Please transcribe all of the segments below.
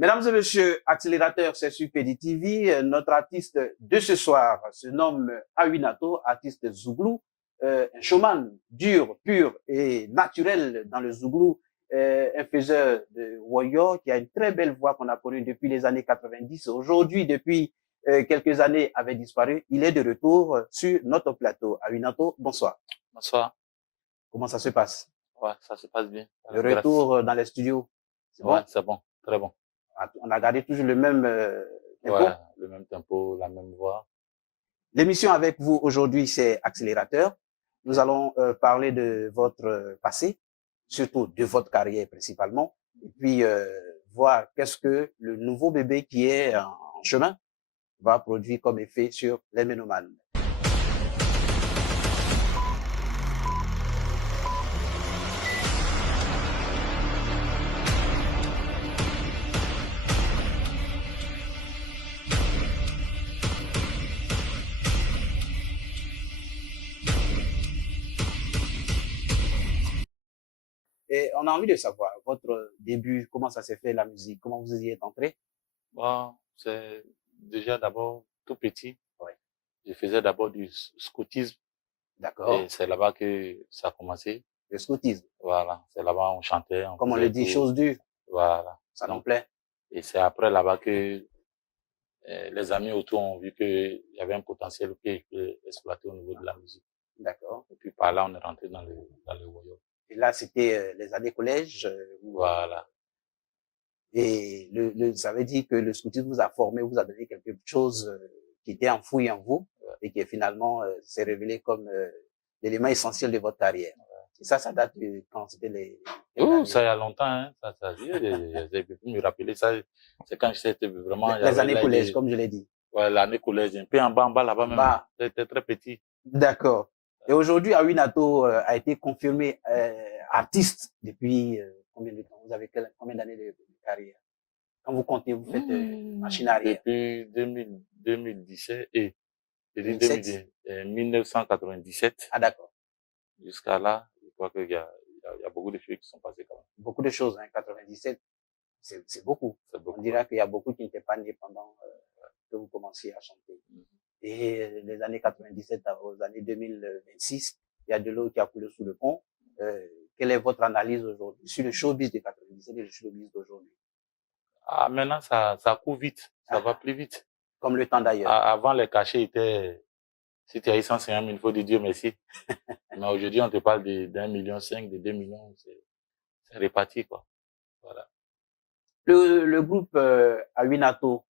Mesdames et messieurs, accélérateur, c'est sur Pedi TV. Notre artiste de ce soir se nomme Awinato, artiste Zouglou, un showman dur, pur et naturel dans le Zouglou, un faiseur de Woyo qui a une très belle voix qu'on a connue depuis les années 90. Aujourd'hui, depuis quelques années, avait disparu. Il est de retour sur notre plateau. Awinato, bonsoir. Bonsoir. Comment ça se passe? Ouais, ça se passe bien. Le retour dans les studios, c'est bon? Ouais, c'est bon, très bon. On a gardé toujours le même tempo. Ouais, le même tempo, la même voix. L'émission avec vous aujourd'hui, c'est Accélérateur. Nous allons parler de votre passé, surtout de votre carrière principalement, et puis voir qu'est-ce que le nouveau bébé qui est en chemin va produire comme effet sur les mélomanes. Et on a envie de savoir votre début, comment ça s'est fait la musique, comment vous y êtes entré? Bon, c'est déjà d'abord tout petit. Ouais. Je faisais d'abord du scoutisme. D'accord. Et c'est là-bas que ça a commencé. Le scoutisme. Voilà, c'est là-bas on chantait. Comme on le dit, chose dure. Voilà. Ça nous plaît. Et c'est après là-bas que les amis autour ont vu qu'il y avait un potentiel que je peux exploiter au niveau de la musique. D'accord. Et puis par là, on est rentré dans le Woyo. Et là, c'était les années collège. Voilà. Et ça veut dire que le scoutisme vous a formé, vous a donné quelque chose qui était enfoui en vous et qui finalement s'est révélé comme l'élément essentiel de votre carrière. Et ça date de quand c'était les... Ça y a longtemps, hein. J'ai pu me rappeler ça. C'est quand j'étais vraiment... Les années collège, comme je l'ai dit. Ouais, l'année collège, un peu en bas là-bas même. C'était très petit. D'accord. Et aujourd'hui, Awinato a été confirmé artiste depuis combien de temps? Vous avez combien d'années de carrière? Quand vous comptez, vous faites machine arrière. Depuis 2017 et 1997. Ah, d'accord. Jusqu'à là, je crois qu'il y a beaucoup de choses qui sont passées quand même. Beaucoup de choses, hein. 97, c'est beaucoup. On dirait qu'il y a beaucoup qui n'étaient pas nés pendant que vous commenciez à chanter. Et les années 97 aux années 2026, il y a de l'eau qui a coulé sous le pont. Quelle est votre analyse aujourd'hui sur le showbiz de 97 et le showbiz d'aujourd'hui? Ah, maintenant, ça court vite. Ça va plus vite. Comme le temps d'ailleurs. Avant, les cachets étaient... Si tu as eu 150 000, il faut dire Dieu merci. Mais aujourd'hui, on te parle d'1,5 million, de 2 millions. C'est réparti, quoi. Voilà. Le groupe Awinato,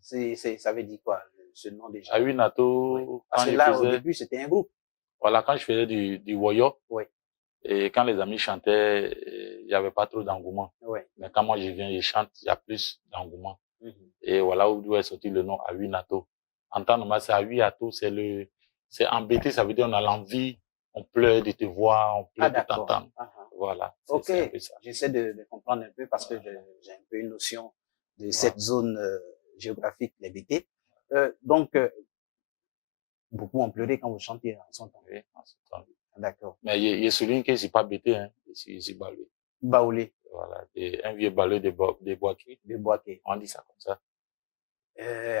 ça veut dire quoi, ce nom déjà? Awinato, oui. Parce que là, au début, c'était un groupe. Voilà, quand je faisais du Woyo, oui. Et quand les amis chantaient, il n'y avait pas trop d'engouement. Oui. Mais quand moi je viens, je chante, il y a plus d'engouement. Et voilà où est sorti le nom Awinato. En temps normal, c'est Awinato, c'est embêté, ça veut dire on a l'envie, on pleure de te voir, on pleure de t'entendre. Voilà. Ok, j'essaie de comprendre un peu parce que j'ai un peu une notion de cette zone géographique, les BT. Donc, beaucoup ont pleuré quand vous chantiez en son temps. Oui, en son temps. D'accord. Mais il souligne que c'est pas BT, hein. C'est Baoulé. Baoulé. Voilà. Un vieux Baoulé de Boaké. De Boaké. On dit ça comme ça.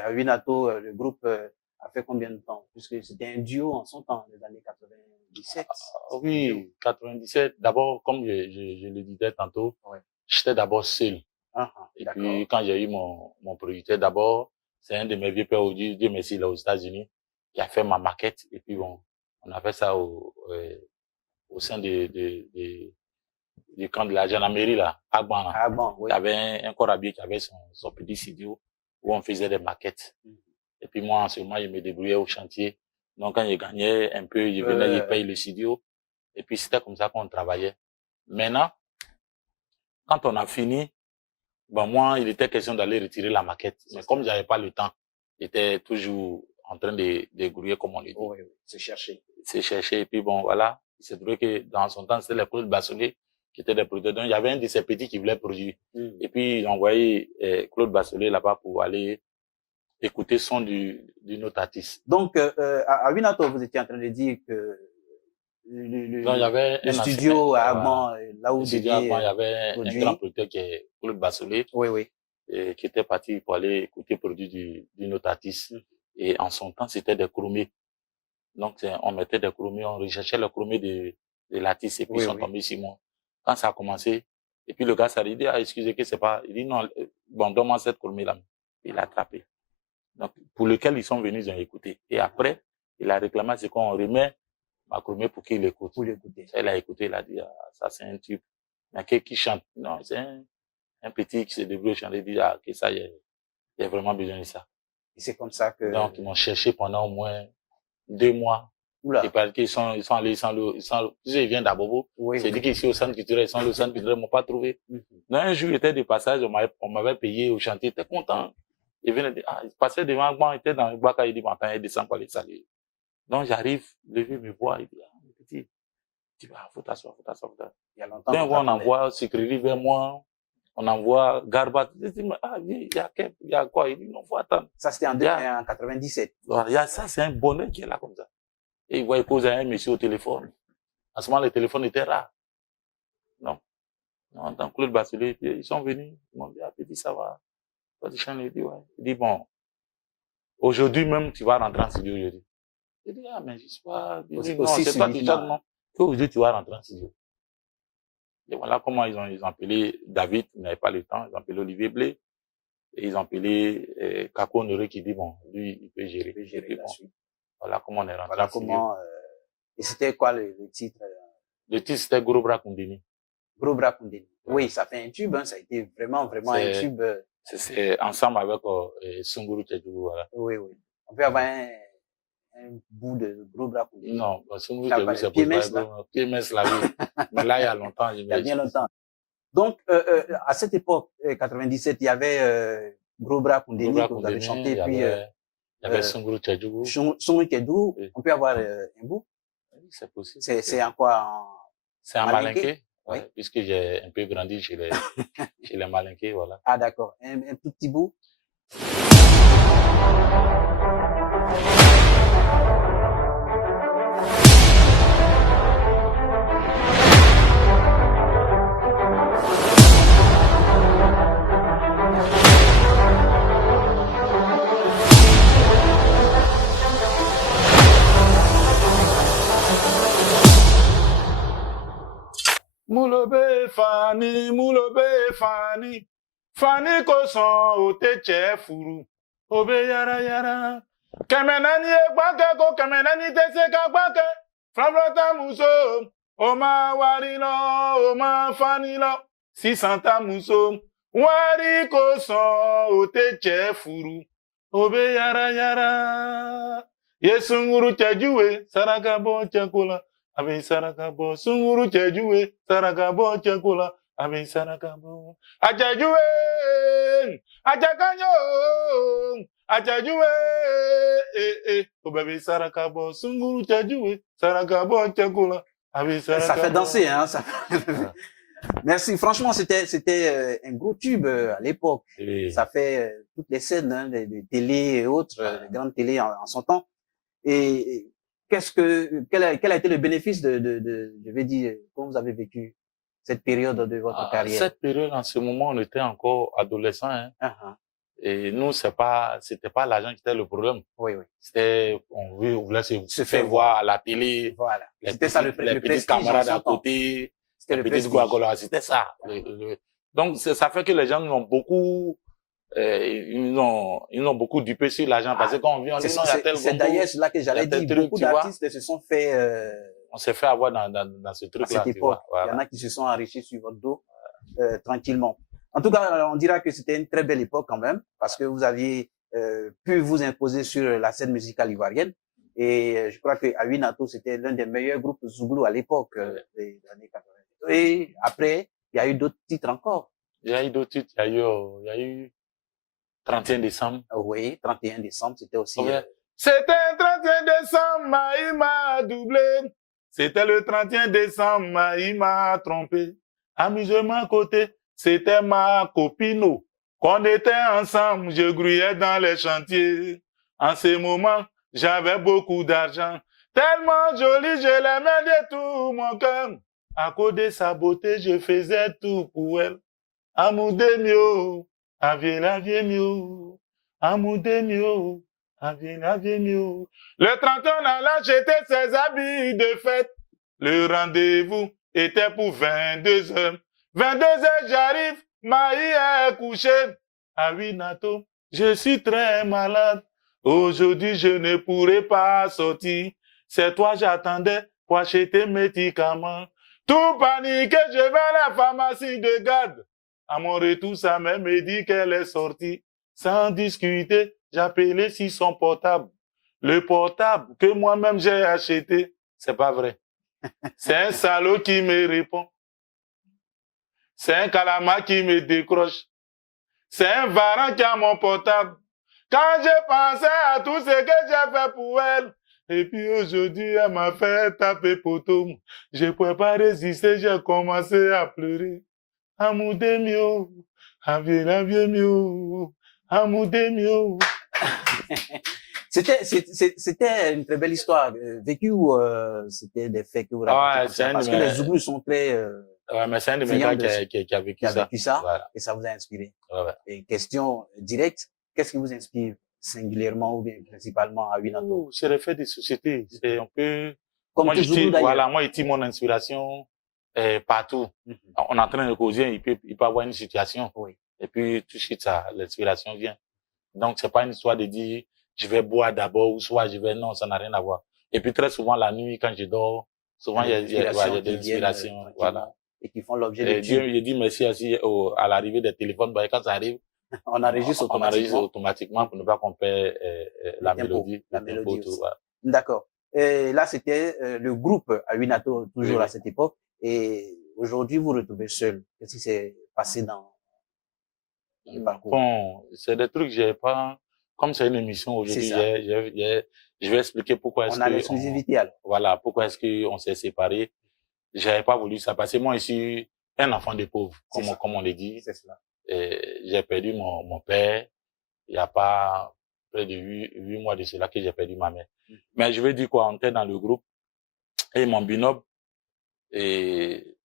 Awinato, le groupe a fait combien de temps? Puisque c'était un duo en son temps, les années 97. Oui, 97. D'abord, comme je le disais tantôt, j'étais d'abord seul. Et puis, quand j'ai eu mon producteur, d'abord, c'est un de mes vieux pères, Dieu merci, là, aux États-Unis, qui a fait ma maquette. Et puis, bon, on a fait ça au sein du camp de la gendarmerie, là, à Agban, là. Agban, oui. Il y avait un corps habillé qui avait son petit studio où on faisait des maquettes. Et puis, moi, en ce moment, je me débrouillais au chantier. Donc, quand je gagnais un peu, je venais, je payais le studio. Et puis, c'était comme ça qu'on travaillait. Maintenant, quand on a fini, ben moi, il était question d'aller retirer la maquette. Mais comme j'avais pas le temps, j'étais toujours en train de grouiller, comme on le dit. Oui, c'est chercher. C'est chercher. Et puis bon, voilà. Il s'est trouvé que dans son temps, c'était les Claude Bassolé qui étaient des producteurs. Donc, il y avait un de ces petits qui voulait produire. Et puis, il a envoyé Claude Bassolé là-bas pour aller écouter son d'une autre artiste. Donc, à Awinato, vous étiez en train de dire que Donc, il y avait le studio à Agban, là où il y avait un grand producteur qui est Claude Bassolé. Oui, oui. qui étaient partis pour aller écouter produit d'une autre artiste. Et en son temps, c'était des chromés. Donc, on mettait des chromés, on recherchait le chromé de l'artiste et puis ils sont tombés sur moi. Quand ça a commencé, et puis le gars s'est dit, ah, excusez que c'est pas, il dit non, bon, donne-moi cette chromée-là. Il l'a attrapé. Donc, pour lequel ils sont venus, ils ont écouté. Et après, il a réclamé ce qu'on remet ma chromée pour qu'il écoute. Pour l'écouter. Il a écouté, il a dit, ah, ça c'est un type. Mais qui chante? Non, c'est un petit qui se débrouille, chanter, il dit, ah, que ça, il y a vraiment besoin de ça. Et c'est comme ça que... Donc, ils m'ont cherché pendant au moins 2 mois. Oula. Et parce qu'ils sont allés ils viennent d'Abobo. C'est dit qu'ici au centre culturel, ils sont au centre culturel, ils m'ont pas trouvé. Donc, un jour, j'étais de passage, on m'avait payé au chantier, j'étais content. Il venait de, il passait devant moi, il était dans le Baka, il dit, maintenant, il descend pour les saluer. Donc, j'arrive, le vieux me voit, il dit, ah, petit, tu vas, faut t'asseoir. Il y a longtemps. Donc, on envoie Sécurité vers moi, on envoie Garbat. Je dis, ah, il y a quoi? Il dit, non, faut attendre. Ça, c'était en 97. Voilà, ça, c'est un bonheur qui est là comme ça. Et il voit causer un monsieur au téléphone. À ce moment, le téléphone était rare. Non, dans Claude Basselet, ils sont venus, ils m'ont dit, ah, petit, ça va. Il dit, ouais. Il dit, bon, aujourd'hui même, tu vas rentrer en studio aujourd'hui. Il dit, ah, mais je sais pas. Il dit, non, c'est toi qui chantes, non. Aujourd'hui, tu vas rentrer en studio. Et voilà comment ils ont appelé David, il n'avait pas le temps, ils ont appelé Olivier Blé, et ils ont appelé Kako Honoré qui dit, bon, lui, il peut gérer. La suite. Voilà comment on est rentré. Voilà comment, et c'était quoi le titre? Le titre, c'était Gros Bras Kundini. Gros Bras Kundini. Oui, ça fait un tube, hein, ça a été vraiment un tube. C'est ensemble avec Sunguru Tchadjougou, voilà. Oui. On peut avoir un bout de Gros Bras Kundini. Non, Sunguru Tchadjougou, c'est pour PMS, la vie. Mais là, il y a longtemps. Il y a bien longtemps. Donc, à cette époque, 97, il y avait Gros Bras Kundini que vous avez chanté, puis il y avait Sunguru Tchadjougou. Sunguru Tchadjougou, on peut avoir un bout? Oui, c'est possible. C'est en quoi? C'est en malinké? Oui. Puisque j'ai un peu grandi chez les malinqués, voilà. Ah, d'accord. Un tout petit bout? Moulobe Fani, Fani koson oteche furu, obe yara. Kemenani egbake ko kemenani teseka gbake, Frafrata muso, oma warilo, oma fanilo, 600 muso, wari koson oteche furu, obe yara. Yesunguru Tchadjougou, Sarakabo Tchakola. Avec Sarakabo, Sunguru Tchadjougou, Sarakabo Tchakola, avec Sarakabo. Atchadjougou, Atchakanyo, Atchadjougou, Obebe Sarakabo, Sunguru Tchadjougou, Sarakabo Tchakola, avec Sarakabo. Ça fait danser, hein, ça. Merci. Franchement, c'était un gros tube à l'époque. Ça fait toutes les scènes, hein, des télés et autres, les grandes télés en son temps. Et quel a été le bénéfice je vais dire, comment vous avez vécu cette période de votre carrière? Cette période, en ce moment, on était encore adolescents, hein. Et nous, c'était pas l'argent qui était le problème. Oui. C'était, on voulait se faire voir à la télé. Voilà. C'était ça, les petits camarades à côté. C'était le petit Guagola. C'était ça. Donc, ça fait que les gens nous ont beaucoup, ils ont beaucoup dupé sur l'argent parce que quand on vient, on dit non, il y a tel c'est d'ailleurs cela que j'allais dire. Beaucoup d'artistes se sont fait, on s'est fait avoir dans ce truc-là. À cette époque. Voilà. Il y en a qui se sont enrichis sur votre dos, tranquillement. En tout cas, on dira que c'était une très belle époque quand même, parce que vous aviez pu vous imposer sur la scène musicale ivoirienne. Et je crois que Awinato, c'était l'un des meilleurs groupes Zouglou à l'époque des années 80. Et après, il y a eu d'autres titres encore. Il y a eu d'autres titres. Il y a eu 31 décembre. Oui, 31 décembre, c'était aussi. C'était le 31 décembre, il m'a doublé. C'était le 31 décembre, il m'a trompé. Amusement à côté, c'était ma copine. Quand on était ensemble, je grouillais dans les chantiers. En ce moment, j'avais beaucoup d'argent. Tellement jolie, je l'aimais de tout mon cœur. À cause de sa beauté, je faisais tout pour elle. Amour de mieux, Avienio, Amoudemio, Avienio. Le 31, on allait acheter ses habits de fête. Le rendez-vous était pour 22h. 22h, j'arrive, Maï est couchée. Ah oui, Nato, je suis très malade. Aujourd'hui, je ne pourrai pas sortir. C'est toi, j'attendais pour acheter mes médicaments. Tout paniqué, je vais à la pharmacie de garde. À mon retour, sa mère me dit qu'elle est sortie. Sans discuter, j'appelais sur son portable. Le portable que moi-même j'ai acheté, c'est pas vrai. C'est un salaud qui me répond. C'est un calamar qui me décroche. C'est un varan qui a mon portable. Quand j'ai pensé à tout ce que j'ai fait pour elle, et puis aujourd'hui, elle m'a fait taper poteau. Je ne pouvais pas résister, j'ai commencé à pleurer. Amoudemio, Avienio, Amoudemio. C'était une très belle histoire vécue ou c'était des faits que vous racontez comme ça? Parce que les Zouglous sont très Ouais, mais c'est un de mes gars qui a vécu ça. Voilà. Et ça vous a inspiré. Ouais. Et question directe, qu'est-ce qui vous inspire singulièrement ou bien principalement à Ouinato? C'est le fait des sociétés. C'est un peu... Comme moi, moi, je tire mon inspiration partout. On est en train de causer, il peut avoir une situation. Oui. Et puis, tout de suite, l'inspiration vient. Donc, c'est pas une histoire de dire, je vais boire d'abord ou soit je vais... Non, ça n'a rien à voir. Et puis, très souvent, la nuit, quand je dors, souvent, il y a des inspirations. Voilà. Et qui font l'objet de Dieu. Je dis merci aussi à l'arrivée des téléphones. Quand ça arrive, on enregistre automatiquement pour ne pas qu'on perd la mélodie. Ouais. D'accord. Et là, c'était le groupe à Ouinato, toujours à cette époque. Et aujourd'hui, vous vous retrouvez seul. Qu'est-ce qui s'est passé dans le parcours? Bon, c'est des trucs que j'ai pas... Comme c'est une émission aujourd'hui, je vais expliquer pourquoi est-ce que... On a l'exclusivité alors. Voilà, pourquoi est-ce qu'on s'est séparés. J'avais pas voulu ça parce que moi, je suis un enfant de pauvre, comme on le dit. C'est cela. J'ai perdu mon père. Il n'y a pas près de 8 mois de cela que j'ai perdu ma mère. Mais je veux dire quoi, on était dans le groupe et mon binôme, et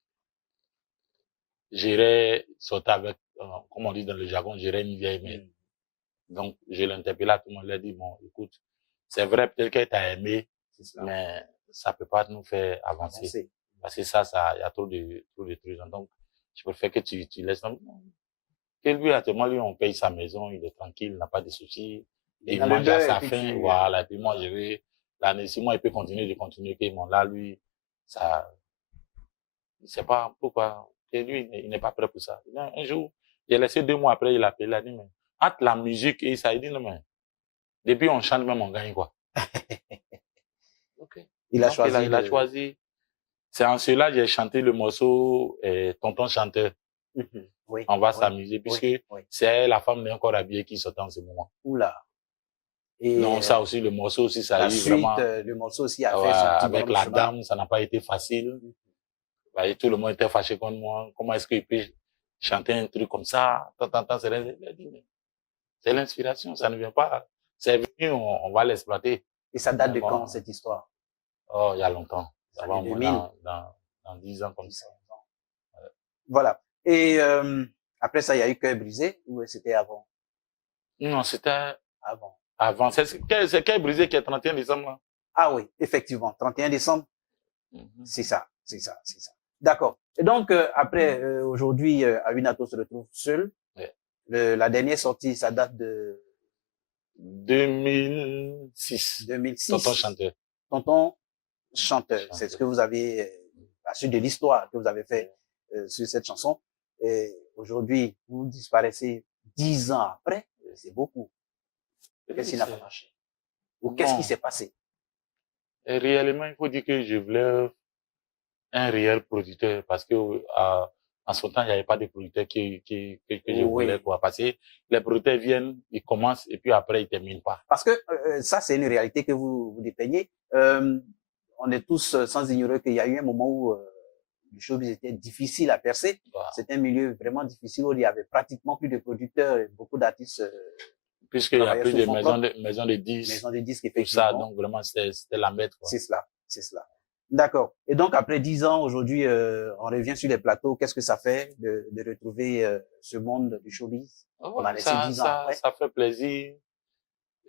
j'irais sauter avec, comme on dit dans le jargon, j'irais une vieille mère. Donc, je l'ai interpellé, tout le monde l'a dit, bon, écoute, c'est vrai, peut-être qu'elle t'a aimé, mais ça peut pas nous faire avancer. Parce que ça, il y a trop de trucs. Donc, je préfère que tu laisses. Et lui, actuellement, lui, on paye sa maison, il est tranquille, il n'a pas de soucis. Et il mange à sa faim, voilà. Et puis moi, je vais, l'année, si moi, il peut continuer, que mon là, lui, ça, je sais pas pourquoi. Et lui, il n'est pas prêt pour ça. Un jour, il a laissé 2 mois après, il a appelé, il a dit, mais, entre la musique et ça, il dit, non, mais, depuis, on chante même, on gagne, quoi. Okay. Il a choisi. C'est en cela que j'ai chanté le morceau Tonton Chanteur. Oui, on va s'amuser puisque c'est la femme n'est encore habillée qui saute en ce moment. Oula. Et non, ça aussi, le morceau aussi, ça a eu vraiment... le morceau aussi a fait son petit avec la dame, ça n'a pas été facile. Et tout le monde était fâché contre moi. Comment est-ce qu'il peut chanter un truc comme ça? C'est l'inspiration, ça ne vient pas. C'est venu, on va l'exploiter. Et ça date de quand, cette histoire? Oh, il y a longtemps. Ça va au moins dans 10 ans comme ça. Voilà. Et après ça, il y a eu Cœur brisé ou c'était avant? Non, c'était avant. Avant. C'est Cœur brisé qui est 31 décembre. Là. Ah oui, effectivement. 31 décembre. C'est ça. D'accord. Et donc, après, aujourd'hui, Ouinato se retrouve seul. La dernière sortie, ça date de 2006. 2006. Tonton Chanteur. Tonton Chanteur. C'est ce que vous avez, la suite de l'histoire que vous avez fait sur cette chanson. Et aujourd'hui, vous disparaissez 10 ans après. C'est beaucoup. Qu'est-ce qui n'a pas marché? Ou qu'est-ce qui s'est passé? Et réellement, il faut dire que je voulais un réel producteur parce que en ce temps, il n'y avait pas de producteur que je voulais quoi. Parce que les producteurs viennent, ils commencent et puis après, ils terminent pas. Parce que ça, c'est une réalité que vous dépeignez. On est tous sans ignorer qu'il y a eu un moment où le showbiz était difficile à percer. Voilà. C'était un milieu vraiment difficile où il y avait pratiquement plus de producteurs et beaucoup d'artistes. Puisqu'il y a plus de maisons de disques. Maisons de disques, effectivement. Tout ça, donc vraiment, c'était la maître. C'est cela. D'accord. Et donc, après 10 ans, aujourd'hui, on revient sur les plateaux. Qu'est-ce que ça fait de retrouver ce monde du showbiz? On a laissé ça, 10 ans après. ça fait plaisir.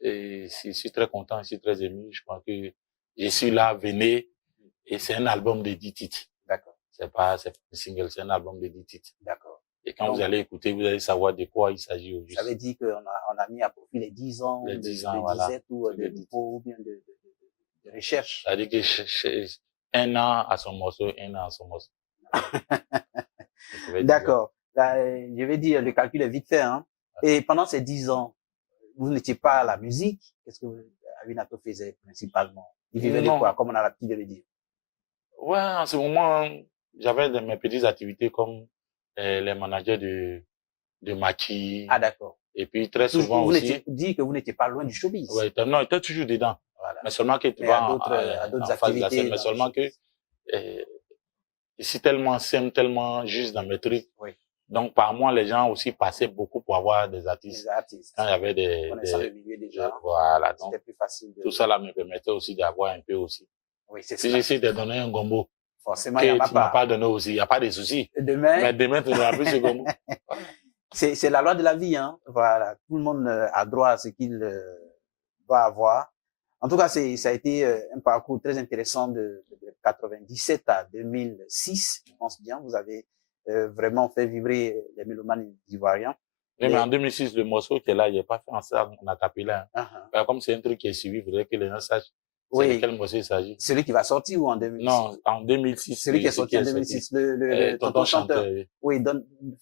Et je suis très content, je suis très ému. Je crois que je suis là, venez. Et c'est un album de 10 titres. D'accord, C'est pas un single, c'est un album de 10 titres. d'accord. Et quand Donc, vous allez écouter, vous allez savoir de quoi il s'agit au juste. Ça veut dire qu'on a mis à profit les 10 ans Les de 10 ans, voilà. disette ou C'est de le dit. dépôt ou bien de recherche. C'est-à-dire que un an à son morceau, un an à son morceau. Je vais dire D'accord. Là, je vais dire, le calcul est vite fait. Hein. Et pendant ces 10 ans, vous n'étiez pas à la musique. Qu'est-ce que Awinato faisait principalement? Il vivait de Non. quoi, comme on a l'habitude de le dire? Ouais, en ce moment, j'avais mes petites activités comme les managers de maquis. Ah, d'accord. Et puis très souvent Vous aussi. dit que vous n'étiez pas loin du showbiz. Ouais, non, il était toujours dedans. Voilà. Mais seulement que tu Mais vas à d'autres en face de la activités scène. Mais dans seulement le que je suis tellement simple, tellement juste dans mes trucs. Oui. Donc, par moi, les gens aussi passaient beaucoup pour avoir des artistes. Les artistes. Quand il y avait Connaissant le milieu déjà. voilà. Donc, c'était plus facile. tout ça là me permettait aussi d'avoir un peu aussi. Oui, c'est Si ça. j'essaie de donner un gombo, Forcément, que il n'y en a tu m'as pas. pas donné aussi, il n'y a pas de souci. Demain, Mais demain, tu n'auras plus ce gombo. c'est la loi de la vie, hein. Voilà. Tout le monde a droit à ce qu'il doit avoir. En tout cas, ça a été un parcours très intéressant de 97 à 2006. Je pense bien. Vous avez vraiment fait vibrer les mélomanes ivoiriens. Mais en 2006, le morceau qui est là, il n'est pas fait en ça, on a tapé là. Uh-huh. Comme c'est un truc qui est suivi, il faudrait que les gens sachent Oui. de quel morceau il s'agit. Celui qui va sortir ou en 2006? Non, en 2006. Celui qui est sorti en 2006, le tonton chanteur. Oui,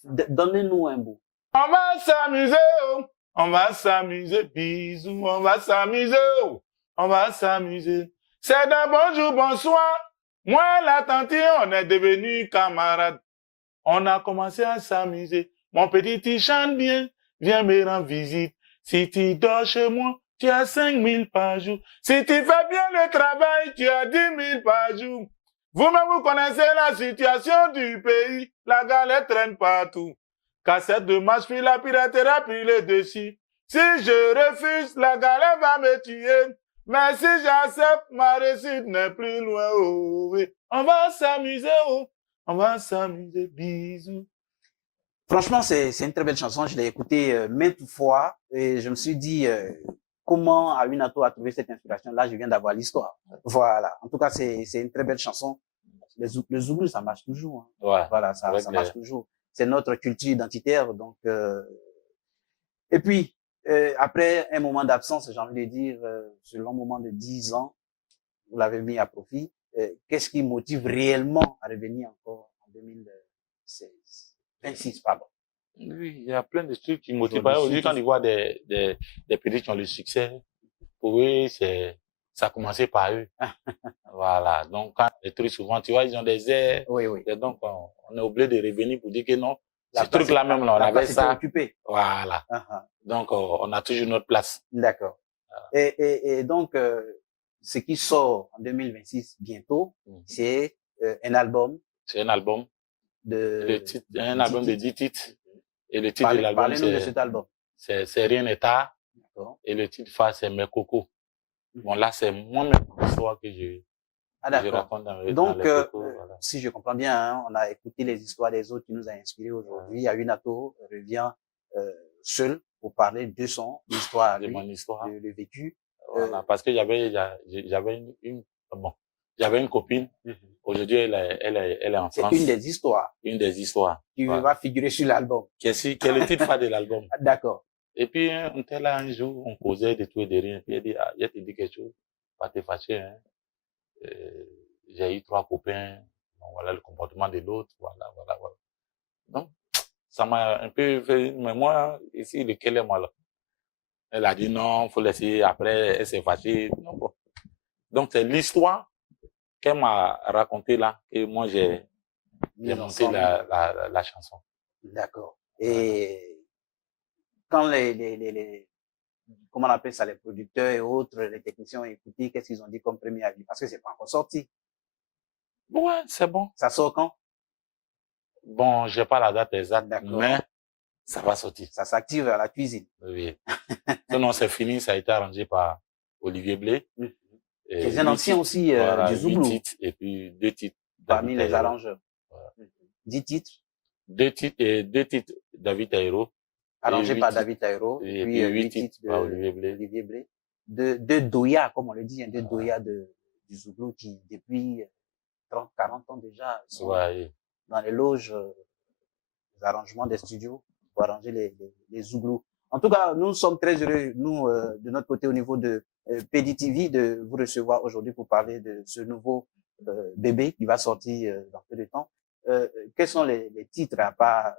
donnez-nous un bout. On va s'amuser, oh. On va s'amuser, bisous, on va s'amuser, oh. On va s'amuser. C'est d'un bonjour, bonsoir. Moi, la tante, on est devenus camarades. On a commencé à s'amuser. Mon petit, tu chantes bien. Viens me rendre visite. Si tu dors chez moi, tu as 5 000 par jour. Si tu fais bien le travail, tu as 10 000 par jour. Vous-même, vous connaissez la situation du pays. La galère traîne partout. Cassette de match, puis la piraterie a pris le dessus. Si je refuse, la galère va me tuer. Mais si j'accepte, ma réussite n'est plus loin. Oh, oui. On va s'amuser, oh. On va s'amuser, bisous. Franchement, c'est une très belle chanson. Je l'ai écoutée maintes fois et je me suis dit comment Awinato a trouvé cette inspiration. Là, je viens d'avoir l'histoire. Voilà. En tout cas, c'est une très belle chanson. Le Zouglou, ça marche toujours. Hein. Ouais. Voilà, ça marche toujours. C'est notre culture identitaire. Donc, et puis, après un moment d'absence, j'ai envie de dire, ce long moment de 10 ans, vous l'avez mis à profit. Qu'est-ce qui motive réellement à revenir encore en 2016? 26, pardon. Oui, il y a plein de trucs qui motivent. Aujourd'hui, quand ils voient des petits qui ont le succès, pour eux, ça a commencé par eux. Voilà. Donc, quand les trucs, souvent, tu vois, ils ont des airs. Oui, oui. Et donc, on est obligé de revenir pour dire que non, ce truc-là même, là, on avait ça. Occupé. Voilà. Donc, on a toujours notre place. D'accord. Et donc, ce qui sort en 2026 bientôt, c'est un album. C'est un album. Un album de 10 titres. Et le titre de l'album, parlez-nous de cet album. C'est Rien n'est tard. Et le titre phare, c'est Mes Cocos. Bon, là, c'est moi-même l'histoire que je raconte dans Donc, les cocos, voilà. Si je comprends bien, hein, on a écouté les histoires des autres qui nous a inspirés aujourd'hui. Awinato revient seul pour parler de son histoire, de mon histoire, le vécu. Voilà, parce que j'avais une copine. Aujourd'hui, elle est en France. C'est une des histoires. Une des histoires. Qui va figurer sur l'album. Qui est le titre phare de l'album. D'accord. Et puis, on était là un jour, on causait de tout et de rien. Puis elle dit, je te dis quelque chose, pas te fâcher, hein. J'ai eu 3 copains. Bon, voilà le comportement de l'autre. Voilà. Donc, ça m'a un peu fait, mais moi, ici, lequel est moi là? Elle a dit non, faut laisser. Après, elle s'est fâchée. Non, bon. Donc, c'est l'histoire qu'elle m'a racontée là, et moi, j'ai monté la chanson. D'accord. Et quand comment on appelle ça, les producteurs et autres, les techniciens ont écouté, qu'est-ce qu'ils ont dit comme premier avis? Parce que c'est pas encore sorti. Ouais, c'est bon. Ça sort quand? Bon, j'ai pas la date exacte, mais ça va sortir. Ça s'active à la cuisine. Oui. Sinon, c'est fini, ça a été arrangé par Olivier Blé. C'est un ancien aussi du Zouglou. 8 titres et puis 2 titres. Parmi les arrangeurs. Voilà. 10 titres. 2 titres et 2 titres David Aero. arrangé par 8 David Taïro, et puis puis 8 8 titres titres par de Olivier Blé. Olivier Blé, de Doya, comme on le dit, hein, de Doya du Zouglou qui, depuis 30, 40 ans déjà, sont Ouais. dans les loges, les arrangements des studios pour arranger les Zouglous. En tout cas, nous sommes très heureux, nous, de notre côté, au niveau de PDTV, de vous recevoir aujourd'hui pour parler de ce nouveau bébé qui va sortir dans peu de temps. Quels sont les titres, à part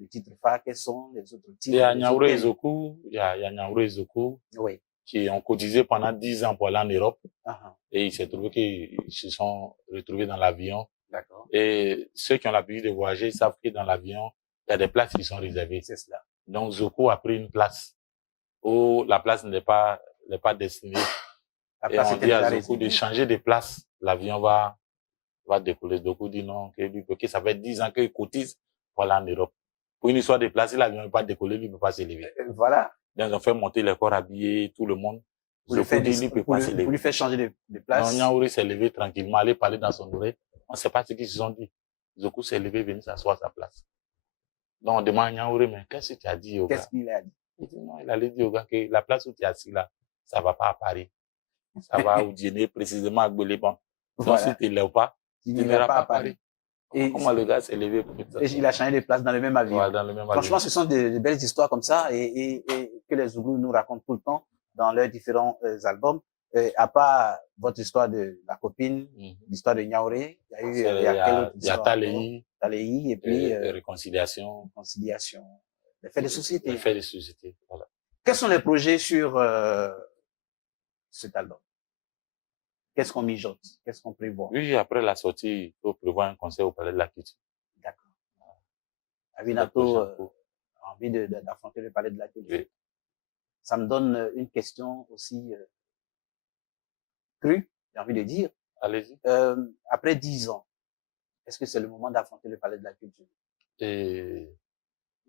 le titre phare, quels sont les autres Il y a titres? Nyaouré Zoku, il y a Nyaouré Zoku, Oui. qui ont cotisé pendant 10 ans pour aller en Europe. Uh-huh. Et il s'est trouvé qu'ils se sont retrouvés dans l'avion. D'accord. Et ceux qui ont l'habitude de voyager savent que dans l'avion, il y a des places qui sont réservées. C'est cela. Donc, Zoku a pris une place où la place n'est pas destinée. La Et place on était dit à déjà Zoku de réservée. changer de place. L'avion va décoller. Zoku dit non, que ça fait 10 ans qu'il cotise pour aller en Europe. Pour une histoire de place, si l'avion ne peut pas décoller, lui ne peut pas s'élever. Voilà. Donc, ils ont fait monter les corps habillés, tout le monde. Pour lui Zoku dit, lui ne peut pas s'élever. pour lui faire changer de place. Non, Nyaouré s'est levé tranquillement, allé parler dans son oreille. On ne sait pas ce qu'ils se sont dit. Zoku s'est levé, venu s'asseoir à sa place. Donc, on demande à Nyaouré, mais qu'est-ce que tu as dit au gars? Qu'est-ce qu'il a dit? Il dit non, il allait dire au gars que la place où tu es assis là, ça va pas à Paris. Ça va au dîner, précisément à Gbeleban. Donc, Voilà. si tu ne lèves pas, Tu tu n'iras n'iras pas pas à à Paris. Et comment le gars s'est levé pour ça? Et il a changé de place dans le même avion. Ouais, dans le même Franchement, avion. ce sont de belles histoires comme ça et que les Zouglous nous racontent tout le temps dans leurs différents albums. À part votre histoire de la copine, l'histoire de Nyaouré, il y a eu, il y a Taléi, et puis réconciliation. Réconciliation, les faits de société. Les faits de société, voilà. Quels sont les projets sur cet album? Qu'est-ce qu'on mijote? Qu'est-ce qu'on prévoit? Oui, après la sortie, il faut prévoir un concert au Palais de la Culture. D'accord. Avinato a envie d'affronter le Palais de la Culture. Oui. Ça me donne une question aussi crue, j'ai envie de dire. Allez-y. Après 10 ans, est-ce que c'est le moment d'affronter le Palais de la Culture? Et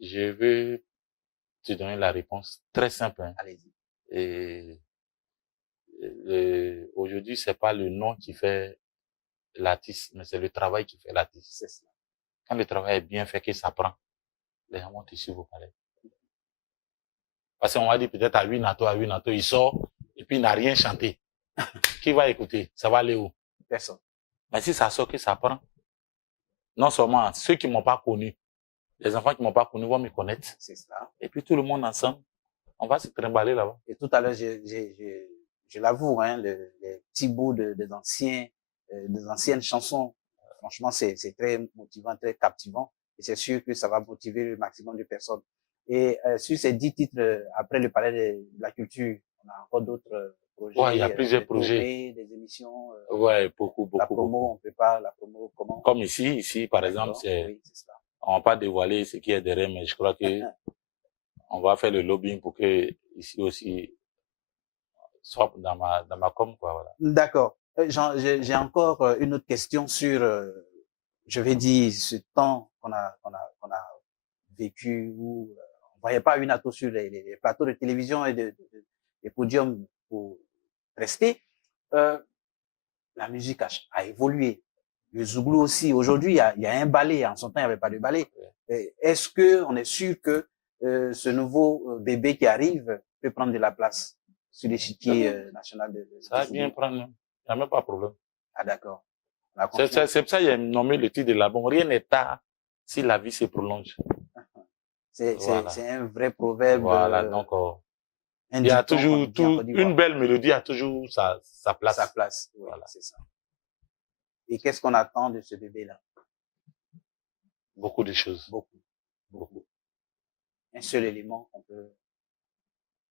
je vais te donner la réponse très simple. Hein. Allez-y. Et aujourd'hui, c'est pas le nom qui fait l'artiste, mais c'est le travail qui fait l'artiste. C'est ça. Quand le travail est bien fait, que ça prend, les gens vont te suivre au palais. Parce qu'on va dire peut-être à Winato, il sort, et puis il n'a rien chanté. Qui va écouter? Ça va aller où? Personne. Mais si ça sort, que ça prend. Non seulement ceux qui m'ont pas connu, les enfants qui m'ont pas connu vont me connaître. C'est ça. Et puis tout le monde ensemble, on va se trimballer là-bas. Et tout à l'heure, je l'avoue, hein, les petits bouts des anciennes chansons, franchement, c'est très motivant, très captivant. Et c'est sûr que ça va motiver le maximum de personnes. Et sur ces 10 titres, après le Palais de la Culture, on a encore d'autres projets. Ouais, il y a plusieurs projets. Tournées, des émissions. Ouais, beaucoup. La promo, on prépare la promo comment? Comme ici, par exemple, oui, c'est ça. On va pas dévoiler ce qui est derrière, mais je crois que on va faire le lobbying pour que ici aussi soit dans ma com, quoi, voilà. D'accord. J'ai encore une autre question sur, je vais dire, ce temps qu'on a vécu où on voyait pas Winato sur les plateaux de télévision et des podiums pour rester. La musique a évolué. Le Zouglou aussi. Aujourd'hui, il y a un ballet. En son temps, il n'y avait pas de ballet. Est-ce que on est sûr que ce nouveau bébé qui arrive peut prendre de la place sur l'échiquier national de ça va bien prendre. Il n'y a même pas de problème. Ah, d'accord. C'est pour ça qu'il a nommé le titre de l'album. Rien n'est tard si la vie se prolonge. C'est un vrai proverbe. Voilà, donc il y a toujours une belle mélodie a toujours sa place. Sa place, oui, voilà. C'est ça. Et qu'est-ce qu'on attend de ce bébé-là? Beaucoup de choses. Beaucoup. Un seul élément qu'on peut...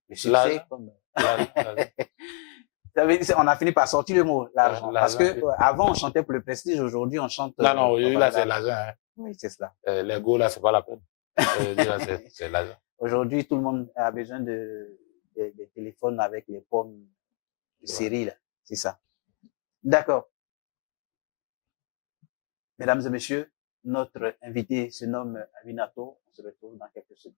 Le succès, comme... On a fini par sortir le mot, l'argent. Parce que avant, on chantait pour le prestige, aujourd'hui, on chante... Non, là, c'est l'argent. Hein. Oui, c'est cela. L'ego, là, c'est pas la peine. C'est l'argent. Aujourd'hui, tout le monde a besoin de téléphones avec les pommes de série, là. C'est ça. D'accord. Mesdames et messieurs, notre invité se nomme Avinato. On se retrouve dans quelques secondes.